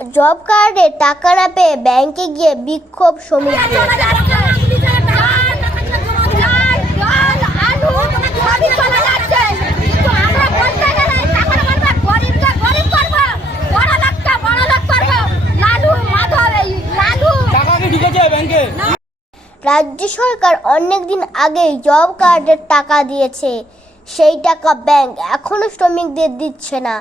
Job কার্ডে টাকা না পেয়ে ব্যাংকে গিয়ে বিক্ষোভ শ্রমিকদের। রাজ্য সরকার অনেক দিন আগেই জব কার্ডের টাকা দিয়েছে, সেই টাকা ব্যাংক এখনো শ্রমিকদের দিচ্ছে না।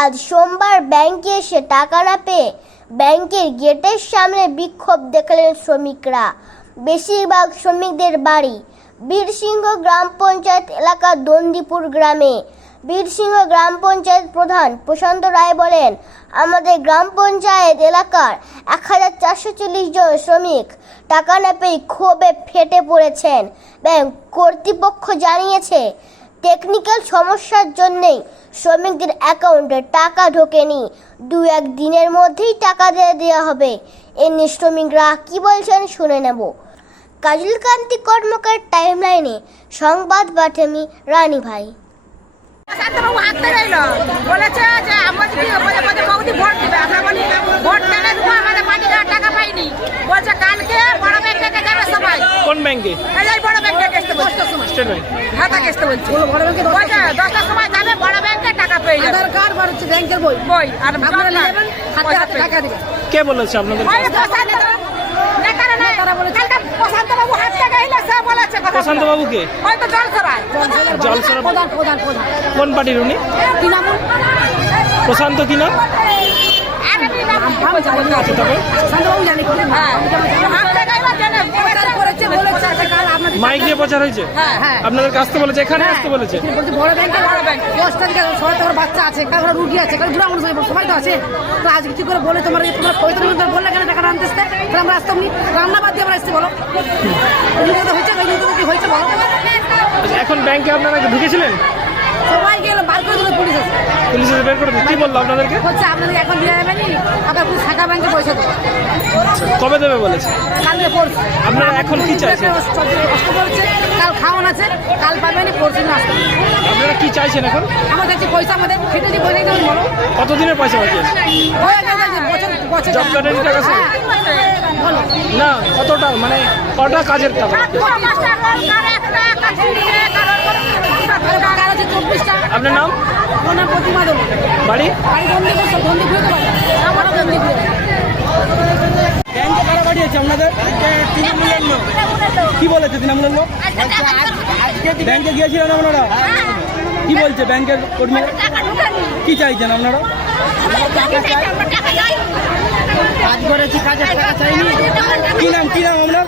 আজ সোমবার ব্যাংকে এসে টাকা না পেয়ে ব্যাংকের গেটের সামনে বিক্ষোভ দেখালেন শ্রমিকরা। বেশিরভাগ শ্রমিকদের বাড়ি বীরসিংহ গ্রাম পঞ্চায়েত এলাকার দন্দিপুর গ্রামে। বীরসিংহ গ্রাম পঞ্চায়েত প্রধান প্রশান্ত রায় বলেন, আমাদের গ্রাম পঞ্চায়েত এলাকার 1440 জন শ্রমিক টাকা না পেয়ে ক্ষোভে ফেটে পড়েছেন। ব্যাংক কর্তৃপক্ষ জানিয়েছে, টেকনিক্যাল সমস্যার জন্যই শ্রমিকদের অ্যাকাউন্টে টাকা ঢোকেনি। 2-1 দিনের মধ্যেই টাকা দিয়ে দেওয়া হবে। এ নিয়ে শ্রমিকরা কী বলছেন শুনে নেব। কাজল কান্তি কর্মকার টাইমলাইনে সংবাদ পাঠামি রানী ভাই। কোন ব্যাংকে? বড় ব্যাংকে স্টেট ব্যাংক। হ্যাঁ, তাকে আসতে বলছি। বড় ব্যাংকে 10টার সময় যাবে, বড় ব্যাংকে টাকা পেয়ে যাবে। আধার কার্ড আর হচ্ছে ব্যাংকের বই আর আপনারা নেবেন, হাতে হাতে টাকা দিবেন। কে বলেছে আপনাদের? প্রশান্ত বাবু হাত টাকা এলো সে বলেছে। প্রশান্ত বাবু কে? হয়তো জলসরায় প্রধান। কোন পার্টির উনি? তৃণমূল। প্রশান্ত কি নাম? মাইক দিয়ে প্রচার হয়েছে, আপনাদের আসতে বলেছে, এখানে আসতে বলেছে। বড় ব্যাংকে 10টা থেকে সবাই তোমার বাচ্চা আছে, কারো রুগী আছে, কারো বুড়া মানুষ আছে, সবাই তো আছে। তো আজকে কি করে বলে তোমার পয়সা বললে কেন টাকা আনতে আসতে? তাহলে আমরা আসতাম নি, রান্না বাদ দিয়ে আমরা আসতে বলো। হয়েছে বলো। এখন ব্যাংকে আপনারা ঢুকেছিলেন? সবাই গেল, বার করে দিল পুলিশ। পুলিশ বের করে কি বললো আপনাদেরকে? বলছে আপনাদের এখন দিয়ে যাবেনি, আবার শাখা ব্যাংকে পয়সা দেবো। কবে দেবে বলেছে? কালকে পড়ছে। আপনারা এখন কি চাইছেন? কষ্ট করছে, কাল খাওয়ান আছে, কাল পাবেনি, পড়ছে না আসতে। আপনারা কি চাইছেন এখন? আমার কাছে পয়সা, আমাদের খেটে দিয়ে পয়সা দেবেন বলো। কতদিনের পয়সা বাকি আছে? জব কার্ডের টাকা আছে বলো না? কতটা, মানে কটা কাজের টাকা? আপনার নাম? প্রতিমা দেবো। বাড়ি? ব্যাংকে কারা পাঠিয়েছে আপনাদের? তৃণমূলের লোক। কি বলেছে তৃণমূলের লোক? ব্যাংকে গিয়েছিলেন আপনারা? কি বলছে ব্যাংকের কর্মী? কি চাইছেন আপনারা? কাজ করেছি, কাজের টাকা চাইনি। কি নাম আপনার?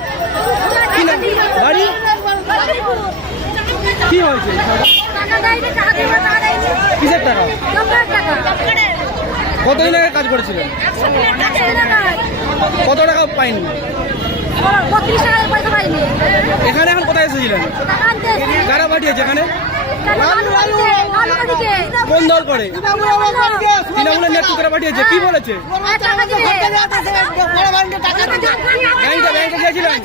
কি নাম? বাড়ি? কি হয়েছে? কিসের টাকা? কতদিন আগে কাজ করেছিলেন? কত টাকা পাইনি? এখানে এখন কোথায় এসেছিলেন? কারা পাঠিয়েছে এখানে? কোন দল করে? তৃণমূলের নেতৃত্বরা পাঠিয়েছে। কি বলেছে? ব্যাংকে গিয়েছিলেন?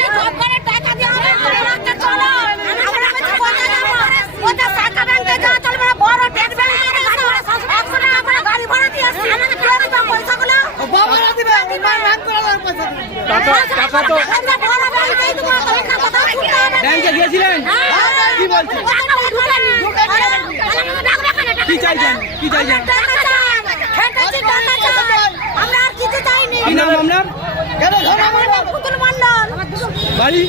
টাকা তো ব্যাংকে গিয়েছিলেন? কি বলছে? কি চাইছেন? কি চাইছেন? কি নাম আপনার? বাড়ি?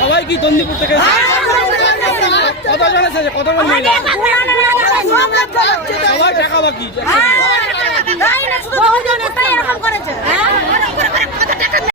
সবাই কি দন্দিপুর থেকে? কতজন এসেছে? কতজন মহিলা? সবাই টাকা বাকি।